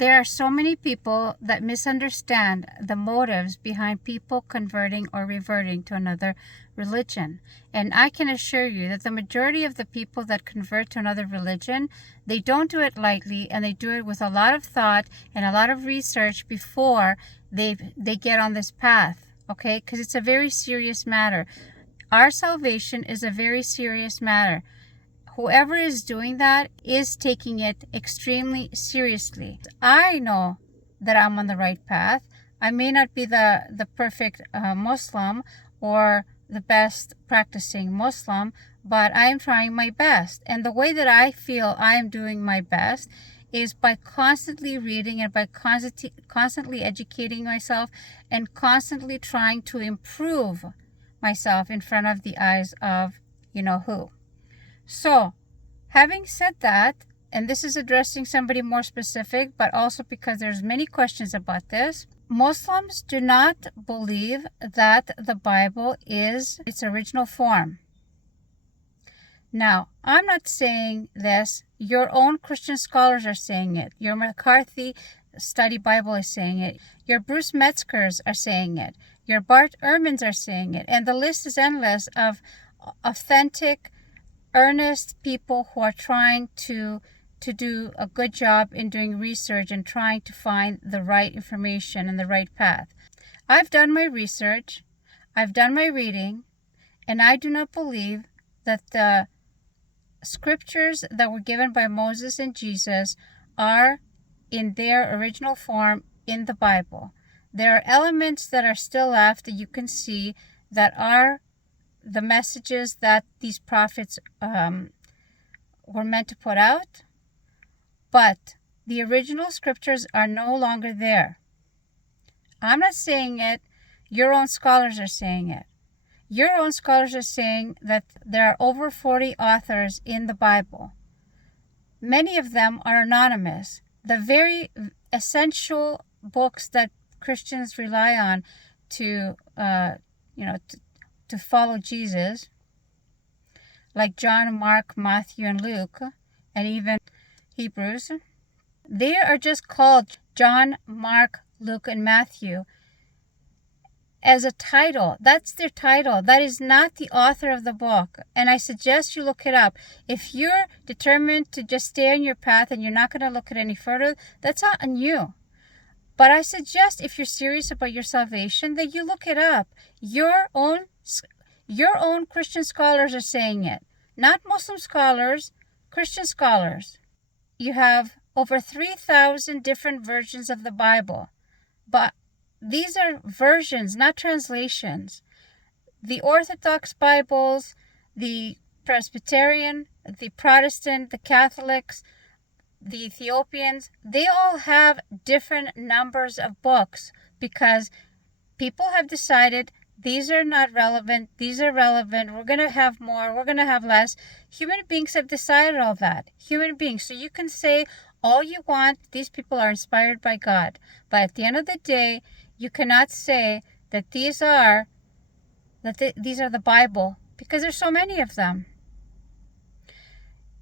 There are so many people that misunderstand the motives behind people converting or reverting to another religion. And I can assure you that the majority of the people that convert to another religion, they don't do it lightly, and they do it with a lot of thought and a lot of research before they get on this path, okay? Because it's a very serious matter. Our salvation is a very serious matter. Whoever is doing that is taking it extremely seriously. I know that I'm on the right path. I may not be the perfect Muslim or the best practicing Muslim, but I am trying my best. And the way that I feel I am doing my best is by constantly reading and by constantly educating myself and constantly trying to improve myself in front of the eyes of you know who. So, having said that, and this is addressing somebody more specific, but also because there's many questions about this, Muslims do not believe that the Bible is its original form. Now, I'm not saying this. Your own Christian scholars are saying it. Your McCarthy Study Bible is saying it. Your Bruce Metzgers are saying it. Your Bart Ehrmans are saying it. And the list is endless of authentic, earnest people who are trying to do a good job in doing research and trying to find the right information and the right path. I've done my research, I've done my reading, and I do not believe that the scriptures that were given by Moses and Jesus are in their original form in the Bible. There are elements that are still left that you can see that are the messages that these prophets were meant to put out, but the original scriptures are no longer there. I'm not saying it. Your own scholars are saying it. Your own scholars are saying that there are over 40 authors in the Bible. Many of them are anonymous. The very essential books that Christians rely on to follow Jesus, like John, Mark, Matthew, and Luke, and even Hebrews, they are just called John, Mark, Luke, and Matthew as a title. That's their title. That is not the author of the book. And I suggest you look it up. If you're determined to just stay on your path and you're not going to look at any further, that's not on you. But I suggest, if you're serious about your salvation, that you look it up. Your own Christian scholars are saying it. Not Muslim scholars, Christian scholars. You have over 3,000 different versions of the Bible. But these are versions, not translations. The Orthodox Bibles, the Presbyterian, the Protestant, the Catholics, the Ethiopians, they all have different numbers of books because people have decided these are not relevant, these are relevant, we're going to have more, we're going to have less. Human beings have decided all that. Human beings. So you can say all you want, these people are inspired by God. But at the end of the day, you cannot say that these are the Bible because there's so many of them.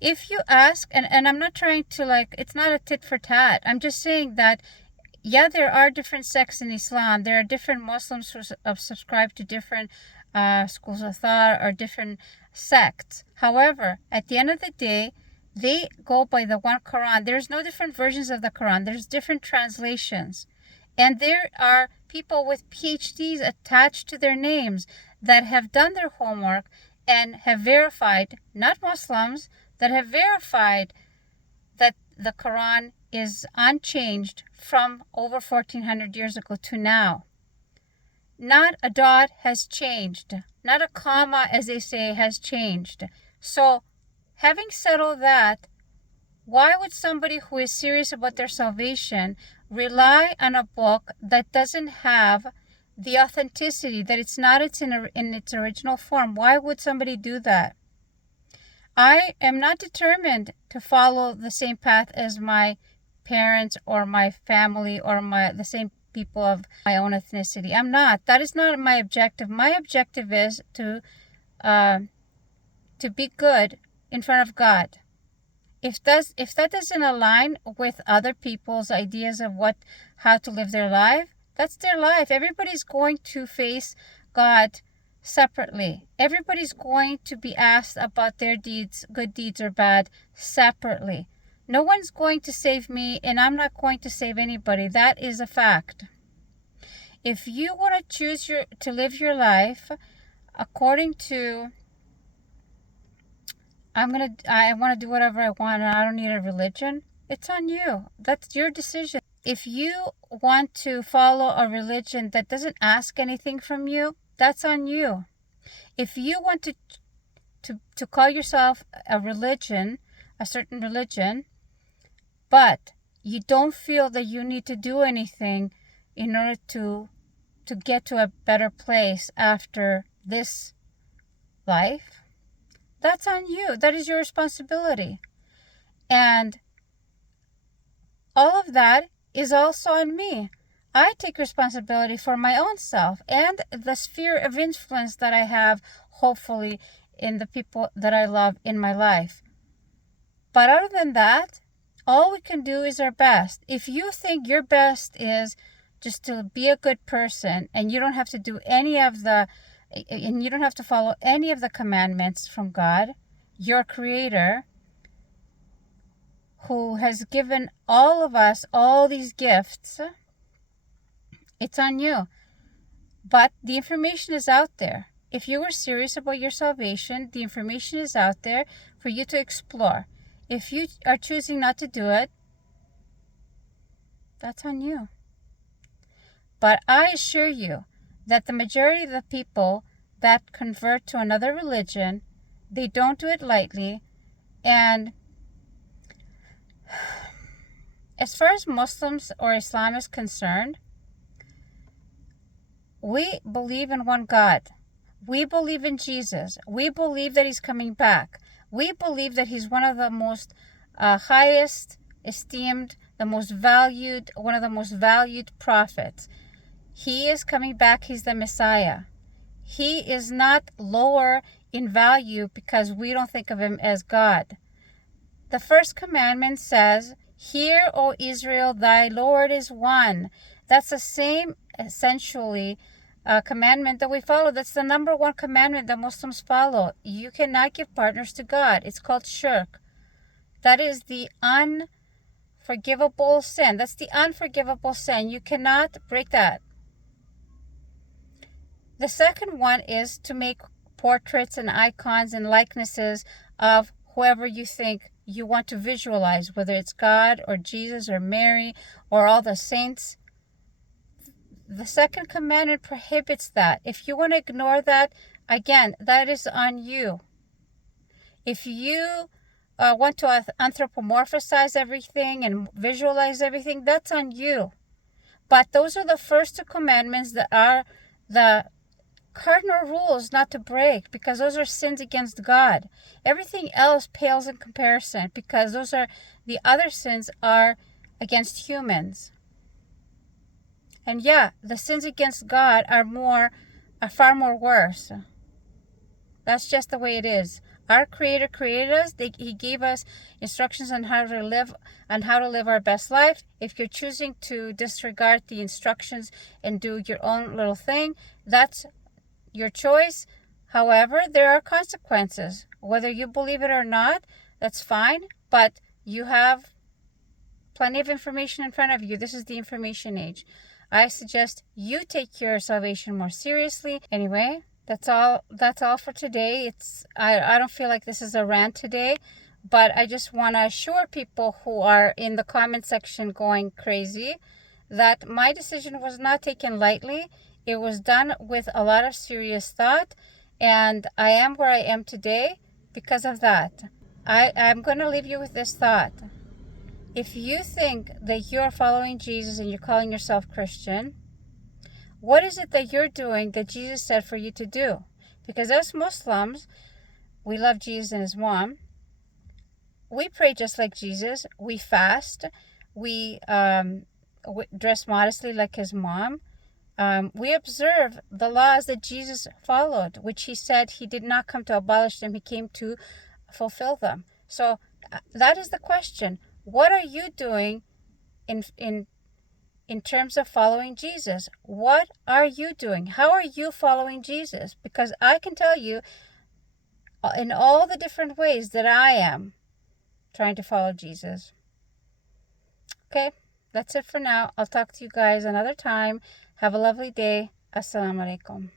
If you ask, and I'm not trying to it's not a tit for tat. I'm just saying that, yeah, there are different sects in Islam. There are different Muslims who subscribe to different schools of thought or different sects. However, at the end of the day, they go by the one Quran. There's no different versions of the Quran. There's different translations. And there are people with PhDs attached to their names that have done their homework and have verified, not Muslims, that have verified that the Quran is unchanged from over 1400 years ago to now. Not a dot has changed. Not a comma, as they say, has changed. So, having said all that, why would somebody who is serious about their salvation rely on a book that doesn't have the authenticity, that it's not in its original form? Why would somebody do that? I am not determined to follow the same path as my parents or my family or the same people of my own ethnicity. I'm not. That is not my objective. My objective is to be good in front of God. If that doesn't align with other people's ideas of how to live their life, that's their life. Everybody's going to face God separately. Everybody's going to be asked about their deeds, good deeds or bad, separately. No one's going to save me, and I'm not going to save anybody. That is a fact. If you want to choose to live your life according to, I want to do whatever I want and I don't need a religion, it's on you. That's your decision. If you want to follow a religion that doesn't ask anything from you, that's on you. If you want to call yourself a religion, a certain religion, but you don't feel that you need to do anything in order to get to a better place after this life, that's on you. That is your responsibility. And all of that is also on me. I take responsibility for my own self and the sphere of influence that I have, hopefully, in the people that I love in my life. But other than that, all we can do is our best. If you think your best is just to be a good person and you don't have to do and you don't have to follow any of the commandments from God, your creator, who has given all of us all these gifts, it's on you. But the information is out there. If you are serious about your salvation, the information is out there for you to explore. If you are choosing not to do it, that's on you. But I assure you that the majority of the people that convert to another religion, they don't do it lightly. And as far as Muslims or Islam is concerned, we believe in one God. We believe in Jesus. We believe that he's coming back. We believe that he's one of the most highest esteemed, one of the most valued prophets. He is coming back. He's the Messiah. He is not lower in value because we don't think of him as God. The first commandment says, "Hear, O Israel, thy Lord is one." That's the same, essentially, commandment that we follow. That's the number one commandment that Muslims follow. You cannot give partners to God. It's called shirk. That is the unforgivable sin. That's the unforgivable sin. You cannot break that. The second one is to make portraits and icons and likenesses of whoever you think you want to visualize, whether it's God or Jesus or Mary or all the saints. The second commandment prohibits that. If you want to ignore that, again, that is on you. If you want to anthropomorphize everything and visualize everything, that's on you. But those are the first two commandments that are the cardinal rules not to break, because those are sins against God. Everything else pales in comparison, because the other sins are against humans. And yeah, the sins against God are far more worse. That's just the way it is. Our Creator created us. He gave us instructions on how to live our best life. If you're choosing to disregard the instructions and do your own little thing, that's your choice. However, there are consequences. Whether you believe it or not, that's fine. But you have plenty of information in front of you. This is the information age. I suggest you take your salvation more seriously. Anyway, that's all for today. I don't feel like this is a rant today, but I just want to assure people who are in the comment section going crazy that my decision was not taken lightly. It was done with a lot of serious thought, and I am where I am today because of that. I'm going to leave you with this thought. If you think that you're following Jesus and you're calling yourself Christian, what is it that you're doing that Jesus said for you to do? Because as Muslims, we love Jesus and his mom. We pray just like Jesus. We fast. We dress modestly like his mom. We observe the laws that Jesus followed, which he said he did not come to abolish them. He came to fulfill them. So That is the question. What are you doing in terms of following Jesus? What are you doing? How are you following Jesus? Because I can tell you in all the different ways that I am trying to follow Jesus. Okay, that's it for now. I'll talk to you guys another time. Have a lovely day. Assalamu alaikum.